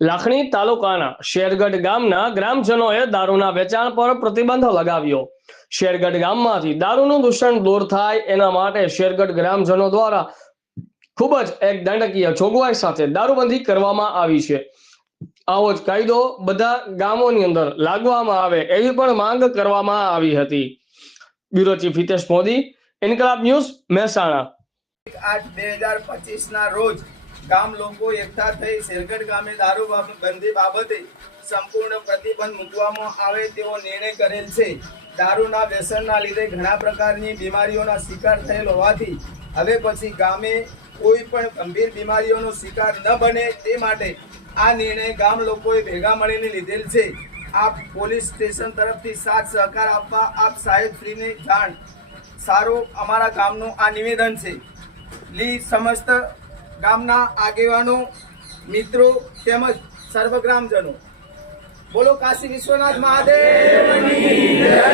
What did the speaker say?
લાખણી તાલુકાના શેરગઢ ગામના ગ્રામજનોએ દારૂના વેચાણ પર પ્રતિબંધ લગાવ્યો। શેરગઢ ગામમાંથી દારૂનું દૂષણ દૂર થાય એના માટે શેરગઢ ગ્રામજનો દ્વારા ખૂબ જ એક દંડકીય જોગવાઈ સાથે દારૂબંધી કરવામાં આવી છે। આવો જ કાયદો બધા ગામોની અંદર લાગવામાં આવે એવી પણ માંગ કરવામાં આવી હતી। બ્યુરો ચીફ હિતેશ મોદી, ઇન્કલાબ ન્યૂઝ, મહેસાણા। 8/2025 ના રોજ ગામ લોકો એકઠા થઈ શેરગઢ ગામે દારૂ બંધી બાબતે સંપૂર્ણ પ્રતિબંધ મૂકવામાં આવે તેવો નિર્ણય કરેલ છે। દારૂના વ્યસનના લીધે ઘણા પ્રકારની બીમારીઓના શિકાર થયેલ હોવાથી હવે પછી ગામે કોઈ પણ ગંભીર બીમારીઓનો શિકાર ન બને તે માટે આ નિર્ણય ગામ લોકોએ ભેગા મળીને લીધેલ છે। આપ પોલીસ સ્ટેશન તરફથી સાથ સહકાર આપવા આપ સાહેબ શ્રીને જાણ સારું અમારા ગામનું આ નિવેદન છે। સમસ્ત ગામના આગેવાનો, મિત્રો તેમજ સર્વ ગ્રામજનો બોલો કાશી વિશ્વનાથ મહાદેવની જય।